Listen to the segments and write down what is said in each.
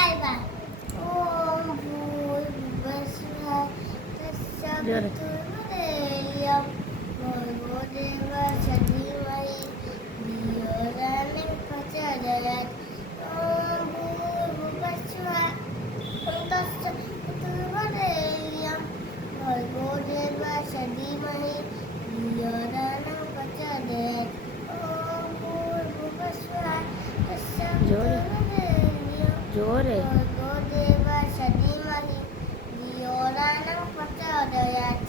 આવ્યા ઓમ ભૂર્ભુવસ્સુઃ તસ્સવિતુર્વરેણ્યં ભર્ગો દેવસ્ય ધીમહિ ધિયો यो न प्रचोदयात् ओम भूर्भुवस्सुः तस्सवितुर्वरेण्यं भर्गो देवस्य धीमहि धियो न प्रचोदयात् ओम भूर्भुवस्सुः तस्सवितुर्वरेण्यं जोरे भर्गो देवस्य धीमहि धियो न प्रचोदयात्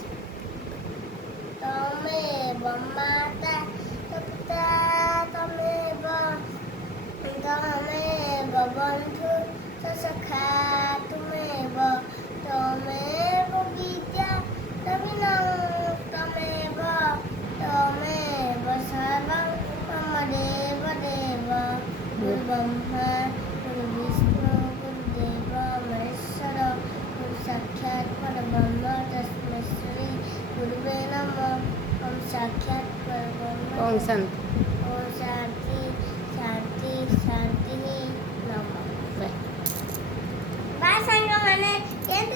तमेव माता तमेव बन्धु सखा तमेव विद्या नवीनं तमेव सर्वं मम देव गुरुब्रह्मा गुरुविष्णु गुरुदेव महेश्वर गुरुसाक्षात् परब्रह्म तस्मै श्री गुरुवे नमः ओम साक्षात् परब्रह्म ओम शांति ओम शांति शांति शांति नमः बाय बाय सांगा મને કેમ